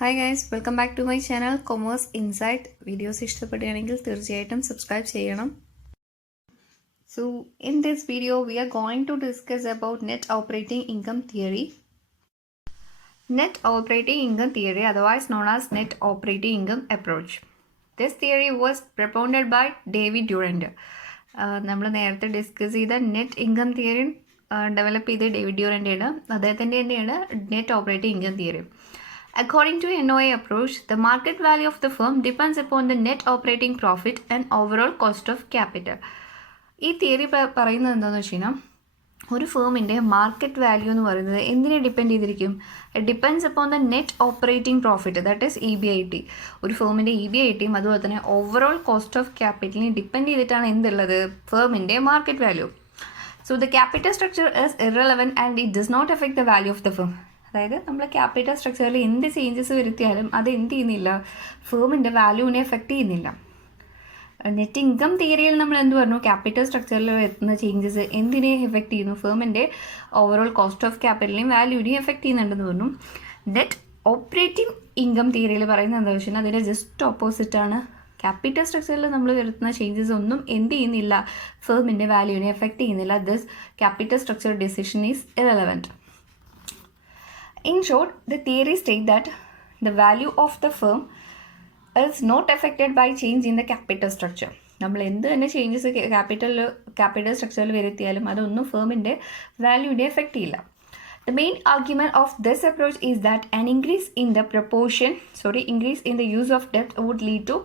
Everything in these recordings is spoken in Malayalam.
Hi guys, welcome back to my channel Commerce Insight. Videos ഇഷ്ടപ്പെടുകയാണെങ്കിൽ തീർച്ചയായിട്ടും സബ്സ്ക്രൈബ് ചെയ്യണം. So in this video we are going to discuss about net operating income theory. Net operating income theory, otherwise known as net operating income approach. This theory was propounded by David Durant. നമ്മൾ നേരത്തെ ഡിസ്കസ് ചെയ്ത നെറ്റ് ഇൻകം തിയറി ഡെവലപ്പ് ചെയ്ത ഡേവിഡ് ഡ്യൂറൻ്റ് ആണ്. അദ്ദേഹത്തിൻ്റെ തന്നെയാണ് net operating income theory. According to NOA approach, the market value of the firm depends upon the net operating profit and overall cost of capital. ഈ തിയറി പറയുന്നത് എന്താണെന്ന് വെച്ച് കഴിഞ്ഞാൽ ഒരു ഫേമിൻ്റെ മാർക്കറ്റ് വാല്യൂ എന്ന് പറയുന്നത് എന്തിനെ ഡിപ്പെൻഡ് ചെയ്തിരിക്കും? It depends upon the net operating profit, that is EBIT. ഒരു ഫേമിൻ്റെ EBITയും അതുപോലെ തന്നെ ഓവറോൾ കോസ്റ്റ് ഓഫ് ക്യാപിറ്റലിനെ ഡിപ്പെൻഡ് ചെയ്തിട്ടാണ് എന്തുള്ളത്? ഫേമിൻ്റെ market value. So the capital structure is irrelevant and it does not affect the value of the firm. അതായത് നമ്മൾ ക്യാപിറ്റൽ സ്ട്രക്ചറിൽ എന്ത് ചേഞ്ചസ് വരുത്തിയാലും അത് എന്ത് ചെയ്യുന്നില്ല? ഫേമിൻ്റെ വാല്യൂവിനെ എഫക്റ്റ് ചെയ്യുന്നില്ല. നെറ്റ് ഇൻകം തിയറിയിൽ നമ്മൾ എന്ത് പറഞ്ഞു? ക്യാപിറ്റൽ സ്ട്രക്ചറിൽ വരുന്ന ചേഞ്ചസ് എന്തിനെ എഫക്റ്റ് ചെയ്യുന്നു? ഫേമിൻ്റെ ഓവറോൾ കോസ്റ്റ് ഓഫ് ക്യാപിറ്റലിനെയും വാല്യൂവിനെയും എഫക്റ്റ് ചെയ്യുന്നുണ്ടെന്ന് പറഞ്ഞു. നെറ്റ് ഓപ്പറേറ്റിംഗ് ഇൻകം തിയറിയിൽ പറയുന്നത് എന്താ വെച്ചാൽ അതിൻ്റെ ജസ്റ്റ് ഓപ്പോസിറ്റാണ്. ക്യാപിറ്റൽ സ്ട്രക്ചറിൽ നമ്മൾ വരുത്തുന്ന ചേഞ്ചസ് ഒന്നും എന്ത് ചെയ്യുന്നില്ല? ഫേമിൻ്റെ വാല്യൂവിനെ എഫക്റ്റ് ചെയ്യുന്നില്ല. This capital structure decision is irrelevant. In short, the theory states that the value of the firm is not affected by change in the capital structure. നമ്മൾ എന്ത് തന്നെ ചേഞ്ചസ് ക്യാപിറ്റൽ സ്ട്രക്ചറിൽ വരുത്തിയാലും അതൊന്നും ഫേമിൻ്റെ വാല്യൂവിനെ എഫക്റ്റ് ചെയ്യില്ല. The main argument of this approach is that an increase in the use of debt would lead to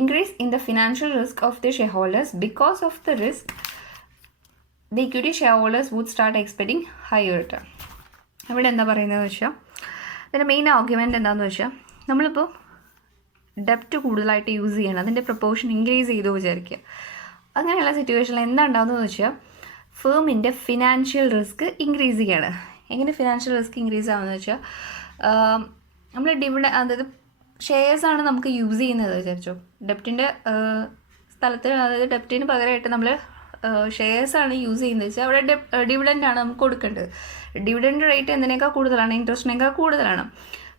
increase in the financial risk of the shareholders. Because of the risk, the equity shareholders would start expecting higher return. ഇവിടെ എന്താ പറയുന്നതെന്ന് വെച്ചാൽ ഇതിൻ്റെ മെയിൻ ആർഗ്യുമെൻ്റ് എന്താണെന്ന് വെച്ചാൽ നമ്മളിപ്പോൾ ഡെപ്റ്റ് കൂടുതലായിട്ട് യൂസ് ചെയ്യണം, അതിൻ്റെ പ്രപ്പോർഷൻ ഇൻക്രീസ് ചെയ്തു വിചാരിക്കുക. അങ്ങനെയുള്ള സിറ്റുവേഷനിൽ എന്താ ഉണ്ടാകുന്നതെന്ന് വെച്ചാൽ ഫേമിൻ്റെ ഫിനാൻഷ്യൽ റിസ്ക് ഇൻക്രീസ് ചെയ്യാണ്. എങ്ങനെ ഫിനാൻഷ്യൽ റിസ്ക് ഇൻക്രീസ് ആവുമെന്ന് വെച്ചാൽ നമ്മൾ അതായത് ഷെയർസാണ് നമുക്ക് യൂസ് ചെയ്യുന്നത് വിചാരിച്ചോ. ഡെപ്റ്റിൻ്റെ സ്ഥലത്ത്, അതായത് ഡെപ്റ്റിന് പകരമായിട്ട് നമ്മൾ ഷെയർസാണ് യൂസ് ചെയ്യുന്നത് വെച്ചാൽ അവിടെ ഡിവിഡൻ്റാണ് നമുക്ക് കൊടുക്കേണ്ടത്. ഡിവിഡൻഡ് റേറ്റ് എന്തിനേക്കാൾ കൂടുതലാണ്? ഇൻട്രസ്റ്റിനേക്കാൾ കൂടുതലാണ്.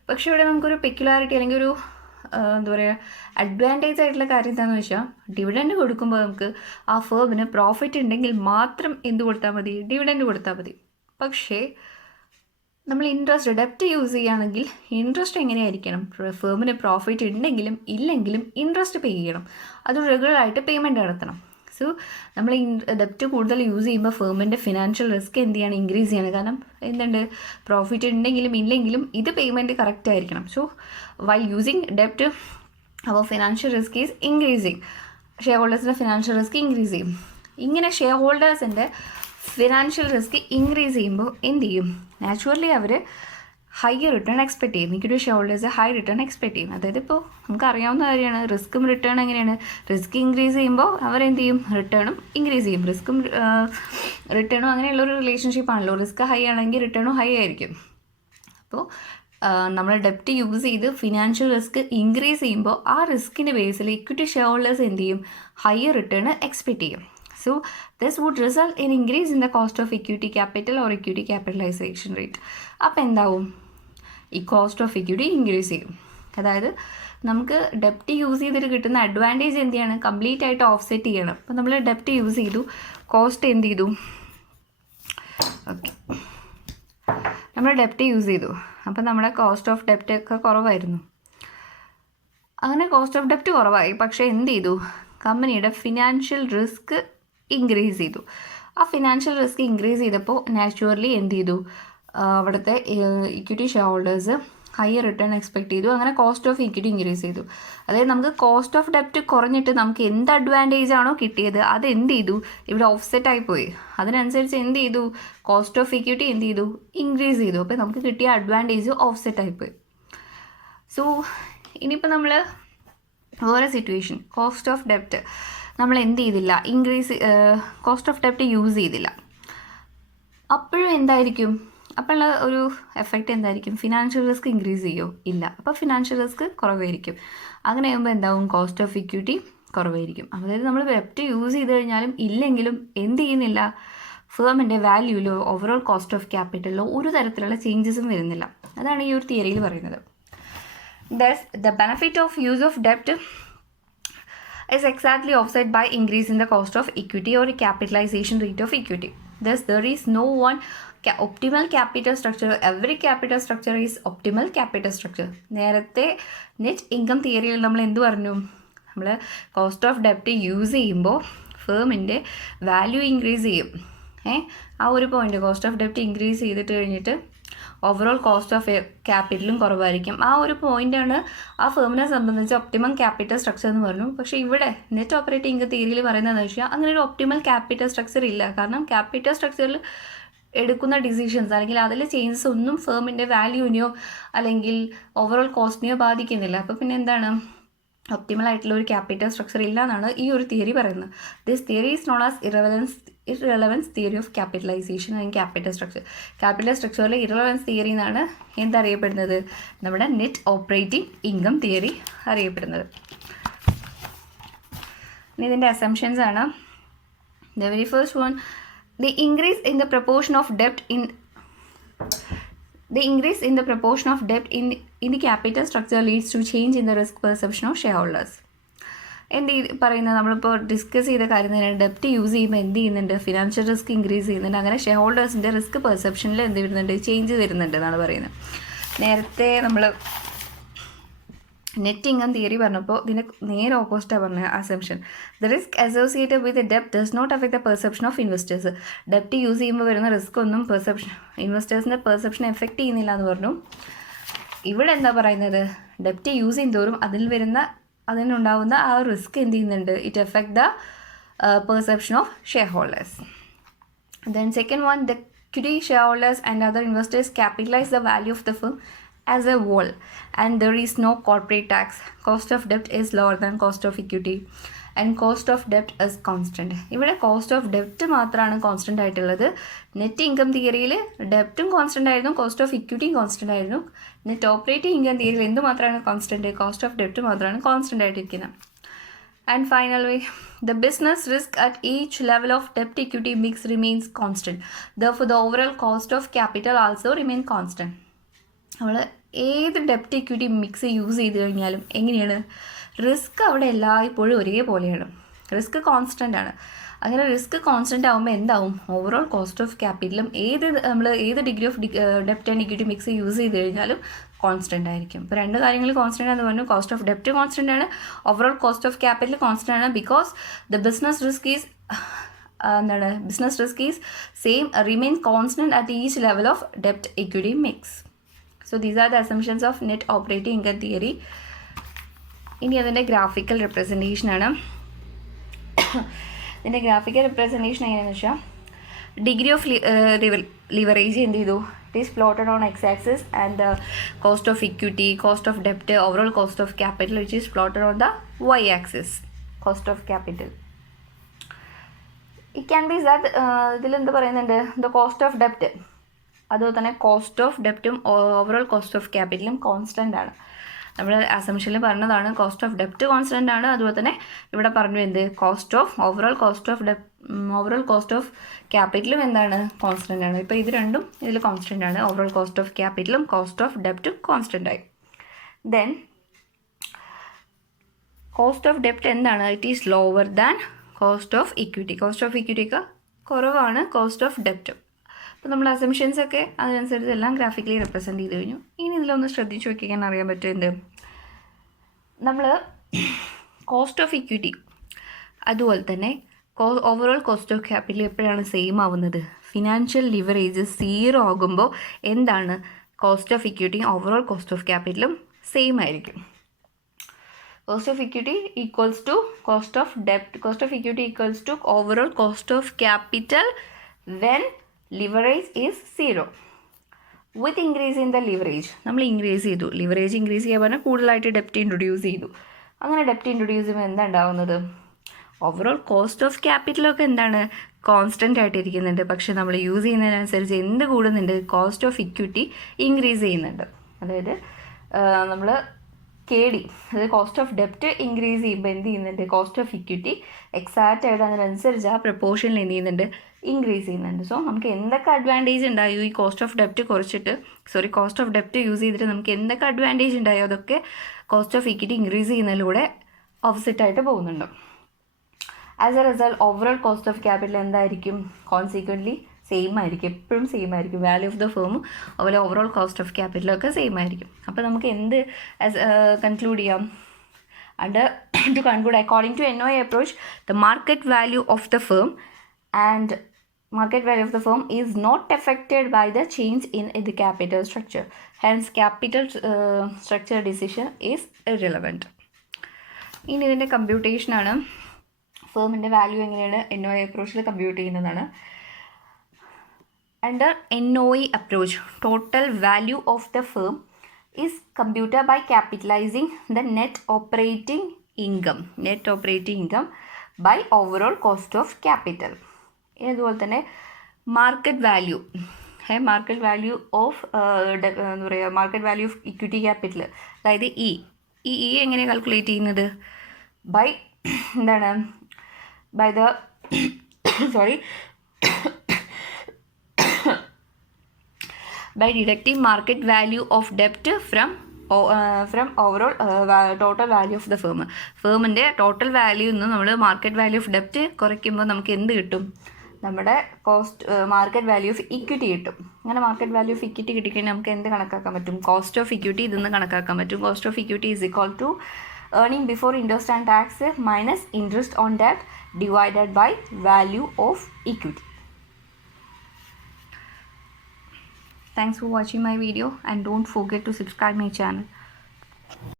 പക്ഷേ ഇവിടെ നമുക്കൊരു പെക്യുലാരിറ്റി അല്ലെങ്കിൽ ഒരു എന്താ പറയുക അഡ്വാൻറ്റേജ് ആയിട്ടുള്ള കാര്യം എന്താണെന്ന് വെച്ചാൽ ഡിവിഡൻഡ് കൊടുക്കുമ്പോൾ നമുക്ക് ആ ഫേമിന് പ്രോഫിറ്റ് ഉണ്ടെങ്കിൽ മാത്രം എന്ത് കൊടുത്താൽ മതി? ഡിവിഡൻഡ് കൊടുത്താൽ മതി. പക്ഷേ നമ്മൾ ഡെപ്റ്റ് യൂസ് ചെയ്യുകയാണെങ്കിൽ ഇൻട്രസ്റ്റ് എങ്ങനെയായിരിക്കണം? ഫേമിന് പ്രോഫിറ്റ് ഉണ്ടെങ്കിലും ഇല്ലെങ്കിലും ഇൻട്രസ്റ്റ് പേ ചെയ്യണം. അത് റെഗുലറായിട്ട് പേയ്മെൻറ്റ് നടത്തണം. സോ നമ്മൾ ഡെപ്റ്റ് കൂടുതൽ യൂസ് ചെയ്യുമ്പോൾ ഫേമിൻ്റെ ഫിനാൻഷ്യൽ റിസ്ക് എന്ത് ചെയ്യണം? ഇൻക്രീസ് ചെയ്യണം. കാരണം എന്തുണ്ട്? പ്രോഫിറ്റ് ഉണ്ടെങ്കിലും ഇല്ലെങ്കിലും ഇത് പേയ്മെൻറ്റ് കറക്റ്റ് ആയിരിക്കണം. സോ വൈൽ യൂസിങ് ഡെപ്റ്റ് അപ്പോൾ financial risk is increasing. Share ഹോൾഡേഴ്സിൻ്റെ ഫിനാൻഷ്യൽ റിസ്ക് ഇൻക്രീസ് ചെയ്യും. ഇങ്ങനെ ഷെയർ ഹോൾഡേഴ്സിൻ്റെ ഫിനാൻഷ്യൽ റിസ്ക് ഇൻക്രീസ് ചെയ്യുമ്പോൾ എന്ത് ചെയ്യും? നാച്ചുറലി അവർ ഹയർ റിട്ടേൺ എക്സ്പെക്ട് ചെയ്യും. Equity share holders high return expect ചെയ്യും. അതായത് ഇപ്പോൾ നമുക്കറിയാവുന്ന കാര്യമാണ്, റിസ്ക്കും റിട്ടേൺ എങ്ങനെയാണ്? റിസ്ക് ഇൻക്രീസ് ചെയ്യുമ്പോൾ അവരെന്ത് ചെയ്യും? റിട്ടേണും ഇൻക്രീസ് ചെയ്യും. റിസ്ക്കും റിട്ടേണും അങ്ങനെയുള്ളൊരു റിലേഷൻഷിപ്പാണല്ലോ. റിസ്ക് ഹൈ ആണെങ്കിൽ റിട്ടേണും ഹൈ ആയിരിക്കും. അപ്പോൾ നമ്മൾ ഡെപ്റ്റ് യൂസ് ചെയ്ത് ഫിനാൻഷ്യൽ റിസ്ക് ഇൻക്രീസ് ചെയ്യുമ്പോൾ ആ റിസ്കിൻ്റെ ബേസിൽ ഇക്വിറ്റി ഷെയർ ഹോൾഡേഴ്സ് എന്ത് ചെയ്യും? ഹയർ റിട്ടേൺ എക്സ്പെക്ട് ചെയ്യും. So this would result in increase in the cost of equity capital or equity capitalization rate. അപ്പോൾ എന്താവും? ഈ കോസ്റ്റ് ഓഫ് ഇക്വിറ്റി ഇൻക്രീസ് ചെയ്യും. അതായത് നമുക്ക് ഡെപ്റ്റ് യൂസ് ചെയ്തിട്ട് കിട്ടുന്ന അഡ്വാൻറ്റേജ് എന്ത് ചെയ്യണം? കംപ്ലീറ്റ് ആയിട്ട് ഓഫ്സെറ്റ് ചെയ്യണം. അപ്പോൾ നമ്മൾ ഡെപ്റ്റ് യൂസ് ചെയ്തു, കോസ്റ്റ് എന്ത് ചെയ്തു? ഓക്കെ, നമ്മൾ ഡെപ്റ്റ് യൂസ് ചെയ്തു, അപ്പോൾ നമ്മുടെ കോസ്റ്റ് ഓഫ് ഡെപ്റ്റ് ഒക്കെ കുറവായിരുന്നു. അങ്ങനെ കോസ്റ്റ് ഓഫ് ഡെപ്റ്റ് കുറവായി. പക്ഷേ എന്ത് ചെയ്തു? കമ്പനിയുടെ ഫിനാൻഷ്യൽ റിസ്ക് ഇൻക്രീസ് ചെയ്തു. ആ ഫിനാൻഷ്യൽ റിസ്ക് ഇൻക്രീസ് ചെയ്തപ്പോൾ നാച്ചുറലി എന്ത് ചെയ്തു? അവിടുത്തെ equity share holders higher return expect ചെയ്തു. അങ്ങനെ കോസ്റ്റ് ഓഫ് ഇക്വിറ്റി ഇൻക്രീസ് ചെയ്തു. അതായത് നമുക്ക് കോസ്റ്റ് ഓഫ് ഡെപ്റ്റ് കുറഞ്ഞിട്ട് നമുക്ക് എന്ത് അഡ്വാൻറ്റേജ് ആണോ കിട്ടിയത് അത് എന്ത് ചെയ്തു? ഇവിടെ ഓഫ്സെറ്റ് ആയിപ്പോയി. അതിനനുസരിച്ച് എന്ത് ചെയ്തു? കോസ്റ്റ് ഓഫ് ഇക്വിറ്റി എന്ത് ചെയ്തു? ഇൻക്രീസ് ചെയ്തു. അപ്പോൾ നമുക്ക് കിട്ടിയ അഡ്വാൻറ്റേജ് ഓഫ്സെറ്റ് ആയിപ്പോയി. സോ ഇനിയിപ്പോൾ നമ്മൾ വേറെ സിറ്റുവേഷൻ, കോസ്റ്റ് ഓഫ് ഡെപ്റ്റ് നമ്മൾ എന്ത് ചെയ്തില്ല? കോസ്റ്റ് ഓഫ് ഡെപ്റ്റ് യൂസ് ചെയ്തില്ല. അപ്പോഴും എന്തായിരിക്കും? അപ്പോഴുള്ള ഒരു എഫക്റ്റ് എന്തായിരിക്കും? ഫിനാൻഷ്യൽ റിസ്ക് ഇൻക്രീസ് ചെയ്യുമോ? ഇല്ല. അപ്പോൾ ഫിനാൻഷ്യൽ റിസ്ക് കുറവായിരിക്കും. അങ്ങനെ ആകുമ്പോൾ എന്താവും? കോസ്റ്റ് ഓഫ് ഇക്വിറ്റി കുറവായിരിക്കും. അതായത് നമ്മൾ ഡെപ്റ്റ് യൂസ് ചെയ്ത് കഴിഞ്ഞാലും ഇല്ലെങ്കിലും എന്ത് ചെയ്യുന്നില്ല? ഫേമിൻ്റെ വാല്യൂയിലോ ഓവറോൾ കോസ്റ്റ് ഓഫ് ക്യാപിറ്റലിലോ ഒരു തരത്തിലുള്ള ചേഞ്ചസും വരുന്നില്ല. അതാണ് ഈ ഒരു തിയറിയിൽ പറയുന്നത്. Thus, the benefit of use of debt is exactly offset by increase in the cost of equity or capitalization rate of equity. Thus, there is no one optimal capital structure. Every capital structure is optimal capital structure. നേരത്തെ നെറ്റ് ഇൻകം തിയറിയിൽ നമ്മൾ എന്ത് പറഞ്ഞു? നമ്മൾ കോസ്റ്റ് ഓഫ് ഡെപ്റ്റ് യൂസ് ചെയ്യുമ്പോൾ ഫേമിൻ്റെ വാല്യൂ ഇൻക്രീസ് ചെയ്യും. ആ ഒരു പോയിന്റ് കോസ്റ്റ് ഓഫ് ഡെപ്റ്റ് ഇൻക്രീസ് ചെയ്തിട്ട് കഴിഞ്ഞിട്ട് ഓവറോൾ കോസ്റ്റ് ഓഫ് ക്യാപിറ്റലും കുറവായിരിക്കും. ആ ഒരു പോയിൻ്റാണ് ആ ഫേമിനെ സംബന്ധിച്ച് ഒപ്റ്റിമം ക്യാപിറ്റൽ സ്ട്രക്ചർ എന്ന് പറഞ്ഞു. പക്ഷേ ഇവിടെ നെറ്റ് ഓപ്പറേറ്റിംഗ് ഇൻകം തിയറിയിൽ പറയുന്നതെന്ന് വെച്ചാൽ അങ്ങനെ ഒരു ഒപ്റ്റിമൽ ക്യാപിറ്റൽ സ്ട്രക്ചർ ഇല്ല. കാരണം ക്യാപിറ്റൽ സ്ട്രക്ചറിൽ എടുക്കുന്ന ഡിസിഷൻസ് അല്ലെങ്കിൽ അതിൽ ചേഞ്ചസ് ഒന്നും ഫേമിൻ്റെ വാല്യൂവിനെയോ അല്ലെങ്കിൽ ഓവറോൾ കോസ്റ്റിനെയോ ബാധിക്കുന്നില്ല. അപ്പോൾ പിന്നെ എന്താണ് ഒപ്റ്റിമൽ ആയിട്ടുള്ള ഒരു ക്യാപിറ്റൽ സ്ട്രക്ചർ ഇല്ല എന്നാണ് ഈ ഒരു തിയറി പറയുന്നത്. This theory is known as irrelevance theory of capitalisation and capital structure. Capital സ്ട്രക്ചറിലെ ഇറലവൻസ് തിയറി എന്നാണ് എന്തറിയപ്പെടുന്നത്? നമ്മുടെ നെറ്റ് ഓപ്പറേറ്റിംഗ് ഇൻകം തിയറി അറിയപ്പെടുന്നത്. ഇനി ഇതിൻ്റെ അസംഷൻസ് ആണ്. The very first one, the increase in the proportion of debt in the capital structure leads to change in the risk perception of shareholders. എന്ത് പറയുന്നത്? നമ്മളിപ്പോൾ ഡിസ്കസ് ചെയ്ത കാര്യം തന്നെയാണ്. ഡെപ്റ്റ് യൂസ് ചെയ്യുമ്പോൾ എന്ത് ചെയ്യുന്നുണ്ട്? ഫിനാൻഷ്യൽ റിസ്ക് ഇൻക്രീസ് ചെയ്യുന്നുണ്ട്. അങ്ങനെ ഷെയർ ഹോൾഡേഴ്സിൻ്റെ റിസ്ക് പെർസെപ്ഷനിൽ എന്ത് വരുന്നുണ്ട്? ചേഞ്ച് വരുന്നുണ്ട് എന്നാണ് പറയുന്നത്. നേരത്തെ നമ്മൾ നെറ്റ് ഇൻകം തിയറി പറഞ്ഞപ്പോൾ ഇതിന് നേരെ ഓപ്പോസിറ്റാണ് പറഞ്ഞ assumption. The risk associated with ഡെപ്റ്റ് does not affect the perception of investors. ഡെപ്റ്റ് യൂസ് ചെയ്യുമ്പോൾ വരുന്ന റിസ്ക് ഒന്നും ഇൻവെസ്റ്റേഴ്സിൻ്റെ പെർസെപ്ഷൻ എഫക്റ്റ് ചെയ്യുന്നില്ല എന്ന് പറഞ്ഞു. ഇവിടെ എന്താ പറയുന്നത്? ഡെപ്റ്റ് യൂസ് ചെയ്യുന്നതോറും അതിനുണ്ടാകുന്ന ആ റിസ്ക് എന്ത് ചെയ്യുന്നുണ്ട്? It effect the perception of share holders. Then second one, the equity shareholders and other investors capitalize the value of the firm as a whole and there is no corporate tax. Cost of debt is lower than cost of equity and cost of debt is constant. ഇവിടെ കോസ്റ്റ് ഓഫ് ഡെപ്റ്റ് മാത്രമാണ് കോൺസ്റ്റൻ്റ് ആയിട്ടുള്ളത്. നെറ്റ് ഇൻകം തിയറിയിൽ ഡെപ്റ്റും കോൺസ്റ്റൻ്റ് ആയിരുന്നു, കോസ്റ്റ് ഓഫ് ഇക്വിറ്റിയും കോൺസ്റ്റൻ്റ് ആയിരുന്നു. നെറ്റ് ഓപ്പറേറ്റിംഗ് ഇൻകം തിയറിയിൽ എന്ത് മാത്രമാണ് കോൺസ്റ്റൻ്റ്? കോസ്റ്റ് ഓഫ് ഡെപ്റ്റ് മാത്രമാണ് constant ആയിട്ടിരിക്കുന്നത്. And finally, the business risk at each level of debt equity mix remains constant. Therefore, the overall cost of capital also remain constant. നമ്മൾ ഏത് ഡെപ്റ്റ് ഇക്വിറ്റി മിക്സ് യൂസ് ചെയ്ത് കഴിഞ്ഞാലും എങ്ങനെയാണ്? റിസ്ക് അവിടെ എല്ലായ്പ്പോഴും ഒരേപോലെയാണ്. റിസ്ക് കോൺസ്റ്റൻ്റ് ആണ്. അങ്ങനെ റിസ്ക് കോൺസ്റ്റൻ്റ് ആകുമ്പോൾ എന്താവും? ഓവറോൾ കോസ്റ്റ് ഓഫ് ക്യാപിറ്റലും നമ്മൾ ഏത് ഡിഗ്രി ഓഫ് ഡെപ്റ്റ് ആൻഡ് ഇക്വിറ്റി മിക്സ് യൂസ് ചെയ്ത് കഴിഞ്ഞാലും കോൺസ്റ്റൻ്റ് ആയിരിക്കും. ഇപ്പോൾ രണ്ട് കാര്യങ്ങൾ കോൺസ്റ്റൻ്റ് ആണെന്ന് പറഞ്ഞു. കോസ്റ്റ് ഓഫ് ഡെപ്റ്റ് കോൺസ്റ്റൻ്റ് ആണ്, overall cost of capital constant ആണ്. Because the business risk is same remain constant at each level of ഡെപ്റ്റ് equity mix. So these are the assumptions of net operating income theory. ഇനി അതിൻ്റെ ഗ്രാഫിക്കൽ റെപ്രസെൻറ്റേഷൻ ആണ്. ഇതിൻ്റെ ഗ്രാഫിക്കൽ റെപ്രസെൻറ്റേഷൻ എങ്ങനെയാണെന്ന് വെച്ചാൽ, ഡിഗ്രി ഓഫ് ലിവറേജ് എന്ത് ചെയ്തു? It is plotted on X axis and the cost of equity, cost of ഡെപ്റ്റ്, overall cost of capital which is plotted on the Y axis, cost of capital. It can be that ഇതിലെന്ത് പറയുന്നുണ്ട്? ദ കോസ്റ്റ് ഓഫ് ഡെപ്റ്റ്, അതുപോലെ തന്നെ കോസ്റ്റ് ഓഫ് ഡെപ്റ്റും ഓവറോൾ കോസ്റ്റ് ഓഫ് ക്യാപിറ്റലും കോൺസ്റ്റൻ്റ് ആണ്. നമ്മൾ അസംഷനിൽ പറഞ്ഞതാണ് കോസ്റ്റ് ഓഫ് ഡെപ്റ്റ് കോൺസ്റ്റൻ്റ് ആണ്. അതുപോലെ തന്നെ ഇവിടെ പറഞ്ഞു എന്ത്? ഓവറോൾ കോസ്റ്റ് ഓഫ് ക്യാപിറ്റലും എന്താണ്? കോൺസ്റ്റൻ്റ് ആണ്. ഇപ്പോൾ ഇത് രണ്ടും ഇതിൽ കോൺസ്റ്റൻ്റ് ആണ്. ഓവറോൾ കോസ്റ്റ് ഓഫ് ക്യാപിറ്റലും കോസ്റ്റ് ഓഫ് ഡെപ്റ്റും കോൺസ്റ്റൻ്റ് ആയി. ദെൻ കോസ്റ്റ് ഓഫ് ഡെപ്റ്റ് എന്താണ്? It is lower than cost of equity. Cost of ഇക്വിറ്റിക്ക് കുറവാണ് കോസ്റ്റ് ഓഫ് ഡെപ്റ്റും. അപ്പോൾ നമ്മൾ അസംഷൻസൊക്കെ അതിനനുസരിച്ച് എല്ലാം ഗ്രാഫിക്കലി റെപ്രസെൻറ്റ് ചെയ്ത് കഴിഞ്ഞു. ഇനി ഇതിലൊന്ന് ശ്രദ്ധിച്ച് നോക്കിക്കാൻ അറിയാൻ പറ്റും നമ്മൾ കോസ്റ്റ് ഓഫ് ഇക്വിറ്റി അതുപോലെ തന്നെ ഓവറോൾ കോസ്റ്റ് ഓഫ് ക്യാപിറ്റൽ എപ്പോഴാണ് സെയിം ആവുന്നത്? ഫിനാൻഷ്യൽ ലിവറേജ് 0 ആകുമ്പോൾ എന്താണ്? കോസ്റ്റ് ഓഫ് ഇക്വിറ്റിയും ഓവറോൾ കോസ്റ്റ് ഓഫ് ക്യാപിറ്റലും സെയിം ആയിരിക്കും. Cost of equity equals to cost of debt. Cost of equity equals to overall cost of capital when leverage is 0. With increase in the leverage, നമ്മൾ ഇൻക്രീസ് ചെയ്തു. ലിവറേജ് ഇൻക്രീസ് ചെയ്യാൻ പറഞ്ഞാൽ കൂടുതലായിട്ട് ഡെപ്റ്റ് ഇൻട്രൊഡ്യൂസ് ചെയ്തു. അങ്ങനെ ഡെപ്റ്റ് ഇൻട്രൊഡ്യൂസ് ചെയ്യുമ്പോൾ എന്താ ഉണ്ടാകുന്നത്? ഓവറോൾ കോസ്റ്റ് ഓഫ് ക്യാപിറ്റലൊക്കെ എന്താണ്? കോൺസ്റ്റൻ്റ് ആയിട്ടിരിക്കുന്നുണ്ട്. പക്ഷേ നമ്മൾ യൂസ് ചെയ്യുന്നതിനനുസരിച്ച് എന്ത് കൂടുന്നുണ്ട്? കോസ്റ്റ് ഓഫ് ഇക്വിറ്റി ഇൻക്രീസ് ചെയ്യുന്നുണ്ട്. അതായത് നമ്മൾ KD, അതായത് കോസ്റ്റ് ഓഫ് ഡെപ്റ്റ് ഇൻക്രീസ് ചെയ്യുമ്പോൾ എന്ത് ചെയ്യുന്നുണ്ട്, കോസ്റ്റ് ഓഫ് ഇക്വിറ്റി എക്സാക്റ്റ് ആയിട്ട് അതിനനുസരിച്ച് ആ പ്രപ്പോർഷനിൽ എന്ത് ചെയ്യുന്നുണ്ട്, ഇൻക്രീസ് ചെയ്യുന്നുണ്ട്. സോ നമുക്ക് എന്തൊക്കെ അഡ്വാൻറ്റേജ് ഉണ്ടായോ ഈ cost of ഡെപ്റ്റ് cost of ഡെപ്റ്റ് use ചെയ്തിട്ട് നമുക്ക് എന്തൊക്കെ അഡ്വാൻറ്റേജ് ഉണ്ടായോ അതൊക്കെ കോസ്റ്റ് ഓഫ് ഇക്വിറ്റി ഇൻക്രീസ് ചെയ്യുന്നതിലൂടെ ഓപ്പോസിറ്റ് ആയിട്ട് പോകുന്നുണ്ട്. As A result overall cost of capital എന്തായിരിക്കും, കോൺസിക്വൻ്റ്ലി സെയിം ആയിരിക്കും, എപ്പോഴും സെയിം ആയിരിക്കും. വാല്യൂ ഓഫ് ദ ഫേമും അതുപോലെ ഓവറോൾ കോസ്റ്റ് ഓഫ് ക്യാപിറ്റലൊക്കെ സെയിം ആയിരിക്കും. അപ്പോൾ നമുക്ക് എന്ത് കൺക്ലൂഡ് ചെയ്യാം, to conclude, according to NOI approach, the market value of the firm is not affected by the change in the capital structure. Hence, capital structure decision is irrelevant. ഇനി ഇതിൻ്റെ കമ്പ്യൂട്ടേഷനാണ്. ഫേമിൻ്റെ വാല്യൂ എങ്ങനെയാണ് NOI അപ്രോച്ചിൽ കമ്പ്യൂട്ട് ചെയ്യുന്നതാണ്. Under NOI approach, total value of the firm is computed by capitalizing the net operating income by overall cost of capital. അതുപോലെ തന്നെ മാർക്കറ്റ് വാല്യൂ ഓഫ് എന്താ പറയുക, market value of equity capital, അതായത് ഈ എങ്ങനെ കാൽക്കുലേറ്റ് ചെയ്യുന്നത്, by deducting market value of debt from overall total value of the firm. ഫേമിൻ്റെ ടോട്ടൽ വാല്യൂ നിന്ന് നമ്മൾ മാർക്കറ്റ് വാല്യൂ ഓഫ് ഡെപ്റ്റ് കുറയ്ക്കുമ്പോൾ നമുക്ക് എന്ത് കിട്ടും, നമ്മുടെ മാർക്കറ്റ് വാല്യൂ ഓഫ് ഇക്വിറ്റി കിട്ടും. അങ്ങനെ മാർക്കറ്റ് വാല്യൂ ഓഫ് ഇക്വിറ്റി കിട്ടിക്കഴിഞ്ഞാൽ നമുക്ക് എന്ത് കണക്കാക്കാൻ പറ്റും, കോസ്റ്റ് ഓഫ് ഇക്വിറ്റി ഇതിൽ നിന്ന് കണക്കാക്കാൻ പറ്റും. Cost of equity is equal to earning before interest and tax minus interest on debt divided by value of equity. Thanks for watching my video and don't forget to subscribe my channel.